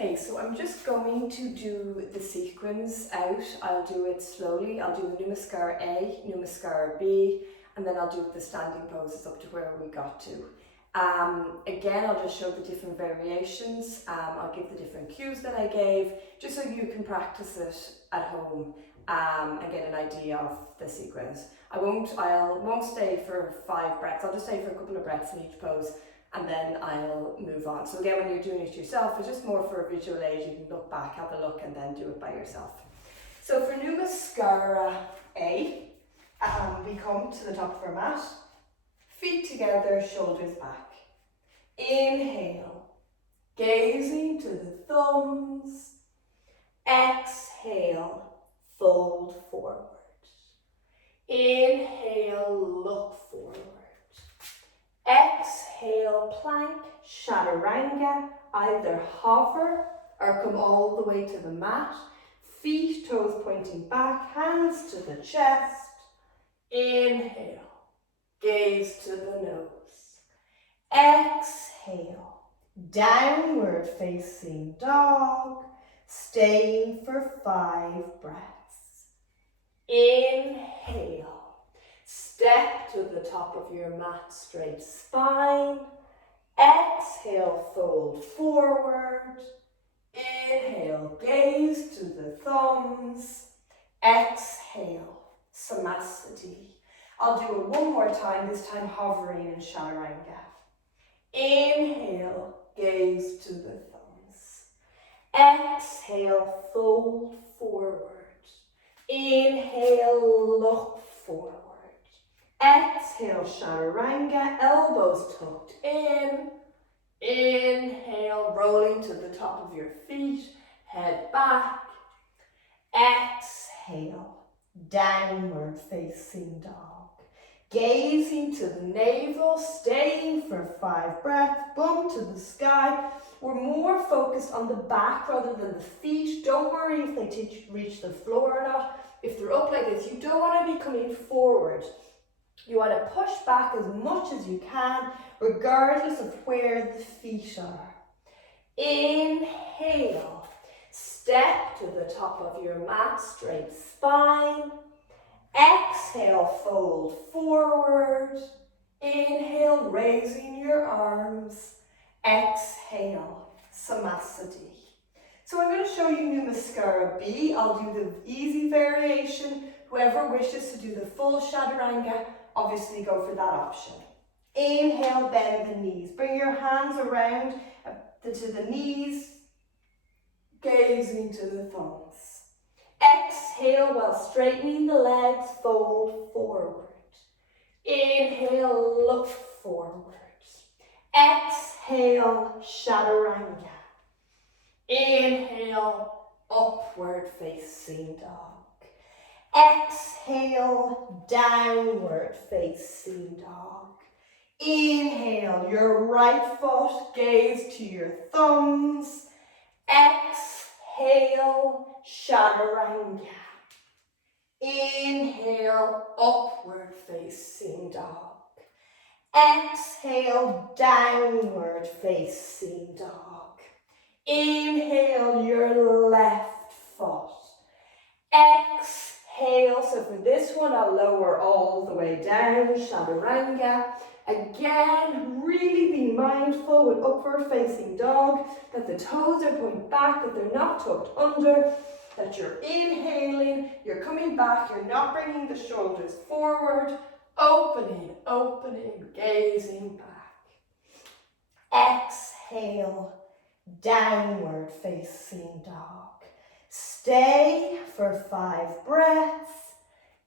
Hey, so I'm just going to do the sequence out. I'll do it slowly. I'll do the Namaskar A, Namaskar B, and then I'll do the standing poses up to where we got to. Again, I'll just show the different variations. I'll give the different cues that I gave, just so you can practice it at home and get an idea of the sequence. I won't stay for 5 breaths. I'll just stay for a couple of breaths in each pose, and then I'll move on. So again, when you're doing it yourself, it's just more for a visual aid. You can look back, have a look, and then do it by yourself. So for Namaskara A, we come to the top of our mat, feet together, shoulders back. Inhale, gazing to the thumbs. Exhale, fold forward. Inhale, look forward. Exhale, plank, chaturanga, either hover or come all the way to the mat. Feet, toes pointing back, hands to the chest. Inhale, gaze to the nose. Exhale, downward facing dog, staying for 5 breaths. Inhale. Step to the top of your mat, straight spine. Exhale, fold forward. Inhale, gaze to the thumbs. Exhale, samasthiti. I'll do it one more time, this time hovering in chaturanga. Inhale, gaze to the thumbs. Exhale, fold forward. Inhale, look forward. Exhale, chaturanga, elbows tucked in. Inhale, rolling to the top of your feet, head back. Exhale, downward facing dog. Gazing to the navel, staying for 5 breaths, bum to the sky. We're more focused on the back rather than the feet. Don't worry if they reach the floor or not. If they're up like this, you don't want to be coming forward. You want to push back as much as you can, regardless of where the feet are. Inhale, step to the top of your mat, straight spine. Exhale, fold forward. Inhale, raising your arms. Exhale, samasthiti. So I'm going to show you Namaskara B. I'll do the easy variation. Whoever wishes to do the full chaturanga, obviously go for that option. Inhale, bend the knees. Bring your hands around to the knees, gazing to the thumbs. Exhale while straightening the legs, fold forward. Inhale, look forward. Exhale, chaturanga. Inhale, upward facing dog. Exhale, downward facing dog. Inhale, your right foot, gaze to your thumbs. Exhale, chaturanga. Inhale, upward facing dog. Exhale, downward facing dog. Inhale, your left foot. Exhale, so for this one I'll lower all the way down, chaturanga. Again, really be mindful with upward facing dog that the toes are going back, that they're not tucked under, that you're inhaling, you're coming back, you're not bringing the shoulders forward, opening, opening, gazing back. Exhale, downward facing dog. Stay for 5 breaths.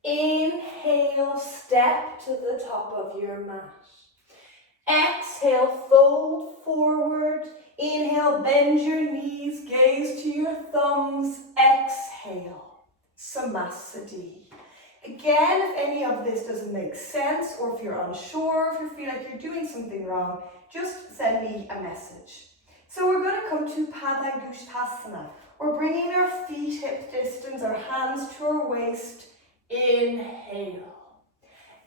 Inhale, step to the top of your mat. Exhale, fold forward. Inhale, bend your knees, gaze to your thumbs. Exhale, samasthiti. Again, if any of this doesn't make sense, or if you're unsure, if you feel like you're doing something wrong, just send me a message. So we're going to come to Padangusthasana. We're bringing our feet hip distance, our hands to our waist. Inhale.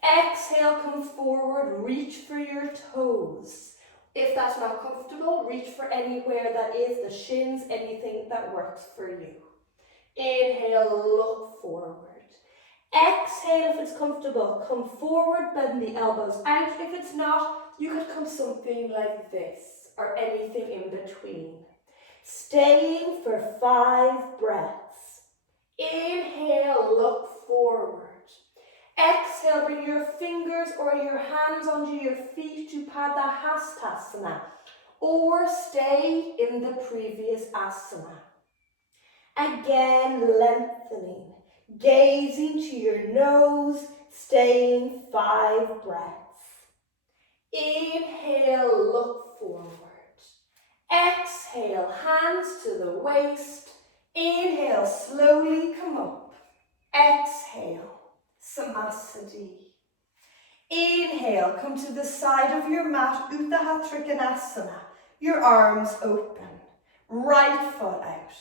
Exhale, come forward, reach for your toes. If that's not comfortable, reach for anywhere that is, the shins, anything that works for you. Inhale, look forward. Exhale if it's comfortable, come forward, bend the elbows out. If it's not, you could come something like this or anything in between. Staying for 5 breaths. Inhale, look forward. Exhale, bring your fingers or your hands onto your feet to Pada Hastasana, or stay in the previous asana. Again, lengthening, gazing to your nose, staying 5 breaths. Inhale, look forward. Exhale, hands to the waist. Inhale, slowly come up. Exhale, Samasthiti. Inhale, come to the side of your mat, Uttara Trikonasana. Your arms open, right foot out.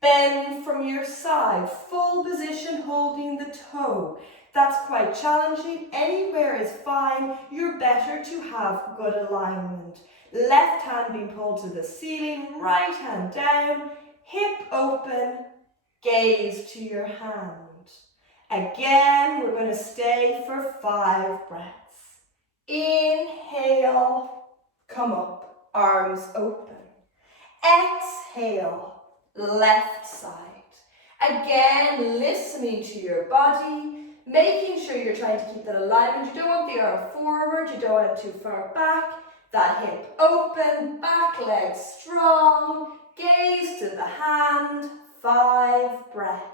Bend from your side, full position holding the toe. That's quite challenging. Anywhere is fine. You're better to have good alignment. Left hand being pulled to the ceiling, right hand down, hip open, gaze to your hand. Again, we're going to stay for 5 breaths. Inhale, come up, arms open. Exhale, left side. Again, listening to your body, making sure you're trying to keep that alignment. You don't want the arm forward, you don't want it too far back. That hip open, back leg strong, gaze to the hand, 5 breaths.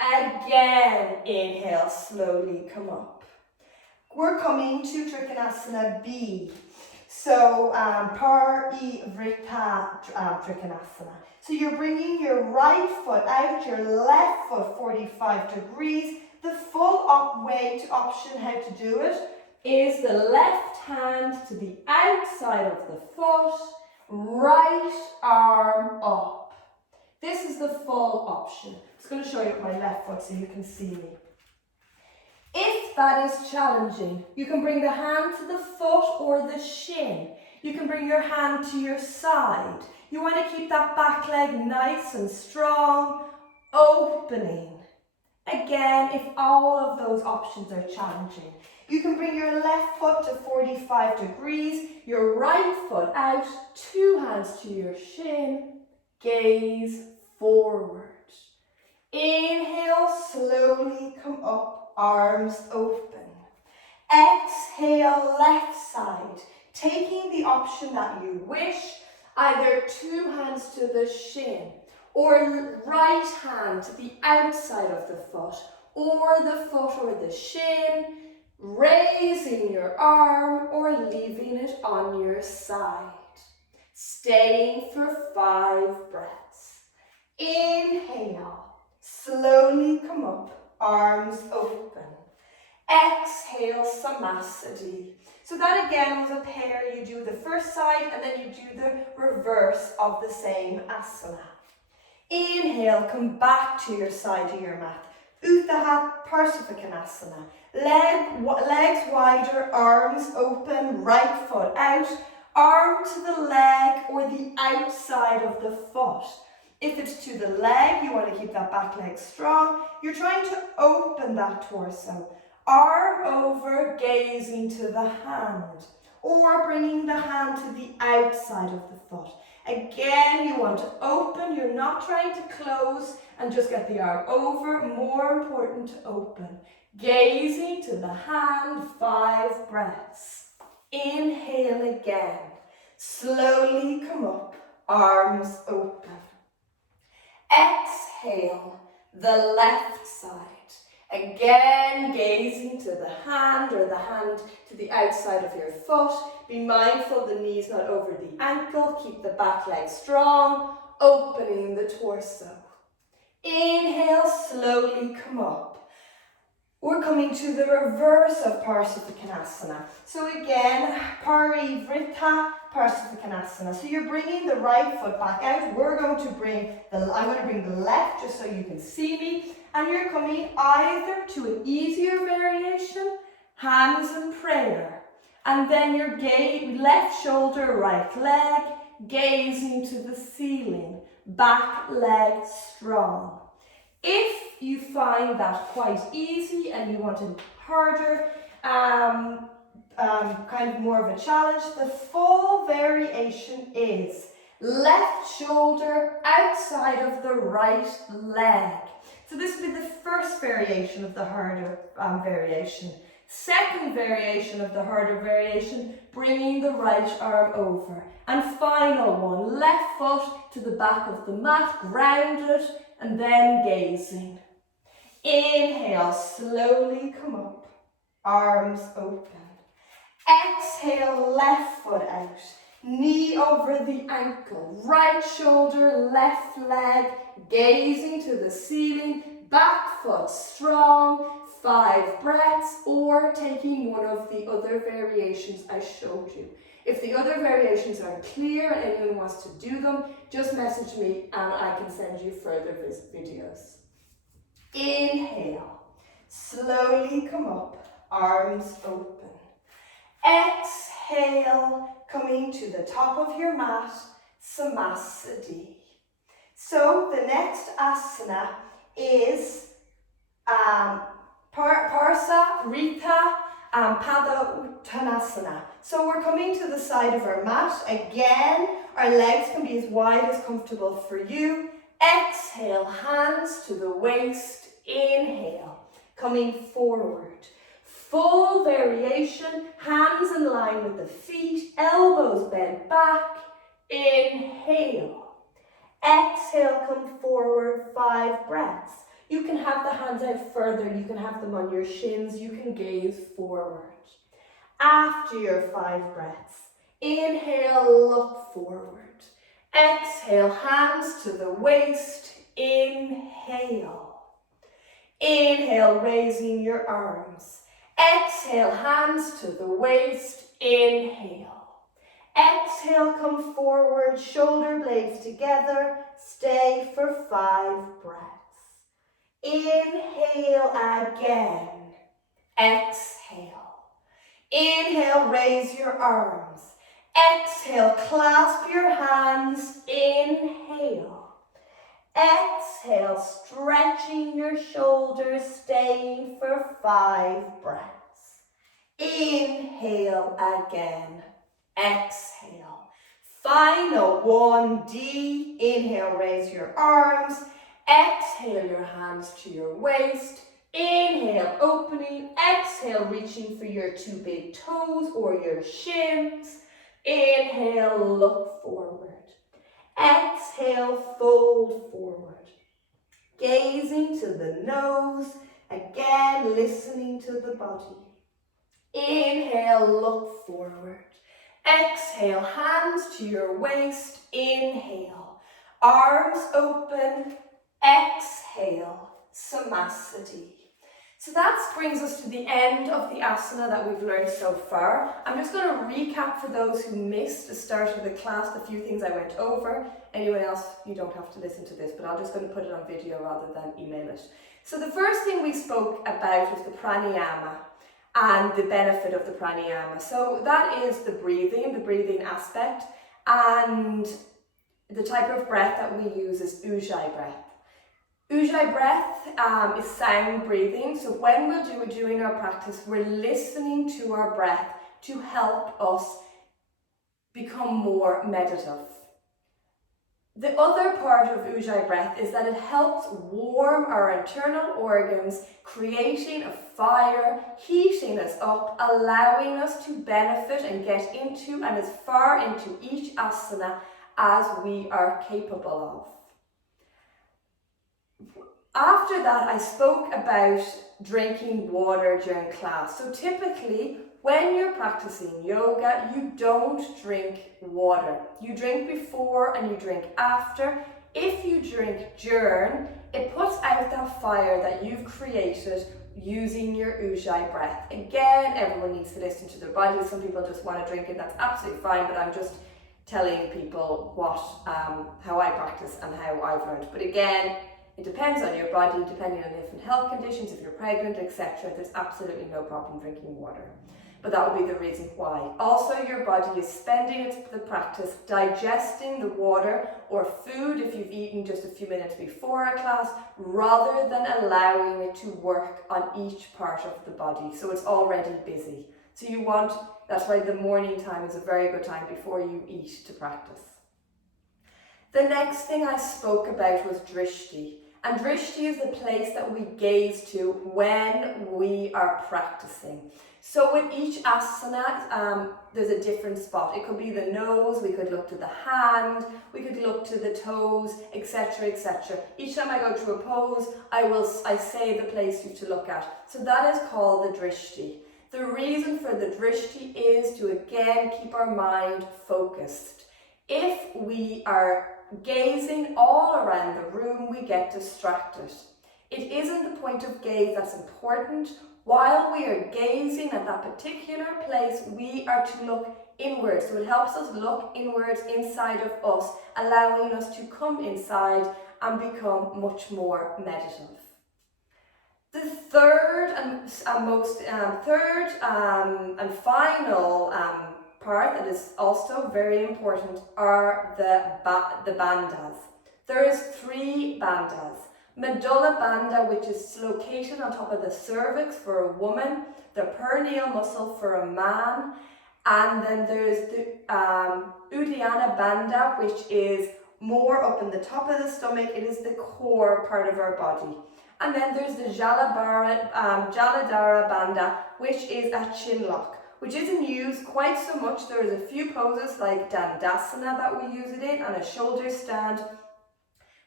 Again, inhale, slowly come up. We're coming to Trikonasana B. So, Parivrtta Trikonasana. So you're bringing your right foot out, your left foot 45 degrees. The full way to option how to do it is the left hand to the outside of the foot, right arm up. This is the full option. I'm just going to show you my left foot so you can see me. If that is challenging, you can bring the hand to the foot or the shin. You can bring your hand to your side. You want to keep that back leg nice and strong, opening. Again, if all of those options are challenging, you can bring your left foot to 45 degrees, your right foot out, 2 hands to your shin, gaze forward. Inhale, slowly come up, arms open. Exhale, left side, taking the option that you wish, either 2 hands to the shin, or right hand to the outside of the foot, or the foot or the shin, raising your arm or leaving it on your side. Staying for 5 breaths. Inhale, slowly come up, arms open. Exhale, Samasthiti. So that again was a pair. You do the first side and then you do the reverse of the same asana. Inhale, come back to your side of your mat. Uttara Parsvakonasana. Legs wider, arms open, right foot out. Arm to the leg or the outside of the foot. If it's to the leg, you want to keep that back leg strong. You're trying to open that torso. Arm over, gazing to the hand. Or bringing the hand to the outside of the foot. Again, you want to open. You're not trying to close and just get the arm over. More important to open. Gazing to the hand, 5 breaths. Inhale again. Slowly come up, arms open. Exhale, the left side. Again, gazing to the hand or the hand to the outside of your foot. Be mindful the knees not over the ankle. Keep the back leg strong, opening the torso. Inhale, slowly come up. We're coming to the reverse of Parsvakonasana. So again, Parivrtta Parsvakonasana. So you're bringing the right foot back out. I'm going to bring the left just so you can see me. And you're coming either to an easier variation, hands in prayer. And then your left shoulder, right leg, gazing to the ceiling, back leg strong. If you find that quite easy and you want it harder, kind of more of a challenge, the full variation is left shoulder outside of the right leg. So this will be the first variation of the harder variation. Second variation of the harder variation, bringing the right arm over. And final one, left foot to the back of the mat, grounded, and then gazing. Inhale, slowly come up, arms open. Exhale, left foot out, knee over the ankle, right shoulder, left leg, gazing to the ceiling, back foot strong, 5 breaths, or taking one of the other variations I showed you. If the other variations aren't clear and anyone wants to do them, just message me and I can send you further videos. Inhale, slowly come up, arms open. Exhale, coming to the top of your mat, Samasthiti. So the next asana is Parsa Rita Pada Uttanasana. So we're coming to the side of our mat. Again, our legs can be as wide as comfortable for you. Exhale, hands to the waist. Inhale, coming forward. Full variation, hands in line with the feet, elbows bent back. Inhale. Exhale, come forward, 5 breaths. You can have the hands out further, you can have them on your shins, you can gaze forward. After your 5 breaths, inhale, look forward. Exhale, hands to the waist. Inhale. Inhale, raising your arms. Exhale, hands to the waist. Inhale. Exhale, come forward, shoulder blades together. Stay for 5 breaths. Inhale again. Exhale. Inhale, raise your arms. Exhale, clasp your hands. Inhale. Exhale, stretching your shoulders, staying for 5 breaths. Inhale again. Exhale. Final 1D. Inhale, raise your arms. Exhale, your hands to your waist. Inhale, opening. Exhale, reaching for your 2 big toes or your shins. Inhale, look forward. Exhale, fold forward. Gazing to the nose. Again, listening to the body. Inhale, look forward. Exhale, hands to your waist. Inhale, arms open. Exhale, Samasthiti. So that brings us to the end of the asana that we've learned so far. I'm just going to recap for those who missed the start of the class, the few things I went over. Anyone else, you don't have to listen to this, but I'm just going to put it on video rather than email it. So the first thing we spoke about was the pranayama and the benefit of the pranayama. So that is the breathing aspect, and the type of breath that we use is Ujjayi breath. Ujjayi breath is sound breathing, so when we're doing our practice, we're listening to our breath to help us become more meditative. The other part of Ujjayi breath is that it helps warm our internal organs, creating a fire, heating us up, allowing us to benefit and get into and as far into each asana as we are capable of. After that, I spoke about drinking water during class. So typically, when you're practicing yoga, you don't drink water. You drink before and you drink after. If you drink during, it puts out that fire that you've created using your Ujjayi breath. Again, everyone needs to listen to their bodies. Some people just want to drink it, that's absolutely fine, but I'm just telling people how I practice and how I've learned. But again, it depends on your body, depending on different health conditions, if you're pregnant, etc. There's absolutely no problem drinking water. but that would be the reason why. Also, your body is spending the practice digesting the water or food if you've eaten just a few minutes before a class, rather than allowing it to work on each part of the body. So it's already busy. So that's why the morning time is a very good time before you eat to practice. The next thing I spoke about was drishti. And drishti is the place that we gaze to when we are practicing. So with each asana, there's a different spot. It could be the nose, we could look to the hand, we could look to the toes, etc., etc. Each time I go to a pose, I say the place you to look at. So that is called the drishti. The reason for the drishti is to again keep our mind focused. If we are gazing all around the room, we get distracted. It isn't the point of gaze that's important. While we are gazing at that particular place, we are to look inwards. So it helps us look inwards inside of us, allowing us to come inside and become much more meditative. The third and final part that is also very important are the bandhas. There is 3 bandhas. Medulla bandha, which is located on top of the cervix for a woman, the perineal muscle for a man, and then there's the Uddiyana bandha, which is more up in the top of the stomach. It is the core part of our body. And then there's the Jaladhara bandha, which is a chin lock, which isn't used quite so much. There's a few poses like Dandasana that we use it in, and a shoulder stand.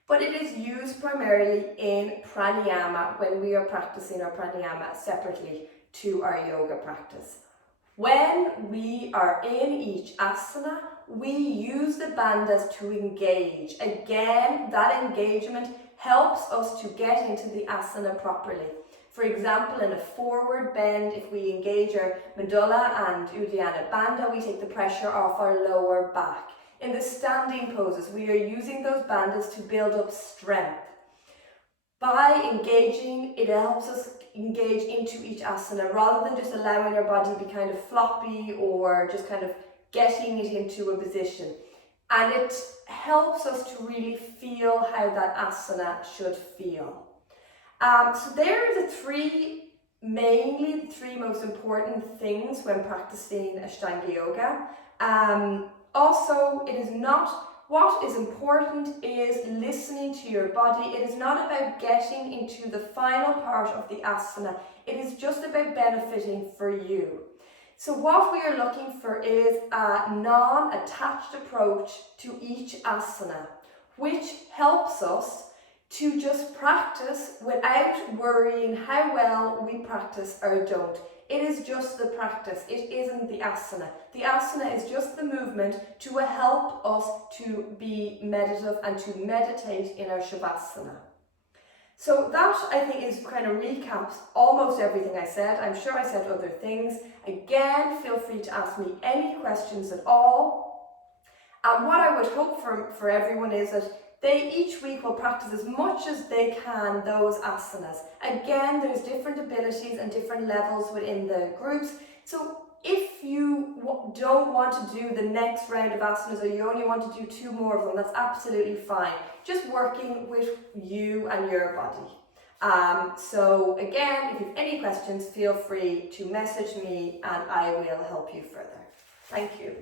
But it is used primarily in pranayama when we are practicing our pranayama separately to our yoga practice. When we are in each asana, we use the bandhas to engage. Again, that engagement helps us to get into the asana properly. For example, in a forward bend, if we engage our medulla and Uddiyana bandha, we take the pressure off our lower back. In the standing poses, we are using those bandhas to build up strength. By engaging, it helps us engage into each asana rather than just allowing our body to be kind of floppy or just kind of getting it into a position. And it helps us to really feel how that asana should feel. So there are mainly the three most important things when practicing Ashtanga Yoga. Also, what is important is listening to your body. It is not about getting into the final part of the asana. It is just about benefiting for you. So what we are looking for is a non-attached approach to each asana, which helps us to just practice without worrying how well we practice or don't. It is just the practice, it isn't the asana. The asana is just the movement to help us to be meditative and to meditate in our Shavasana. So that, I think, is kind of recaps almost everything I said. I'm sure I said other things. Again, feel free to ask me any questions at all. And what I would hope for everyone is that they each week will practice as much as they can those asanas. Again, there's different abilities and different levels within the groups. So if you don't want to do the next round of asanas or you only want to do 2 more of them, that's absolutely fine. Just working with you and your body. So again, if you have any questions, feel free to message me and I will help you further. Thank you.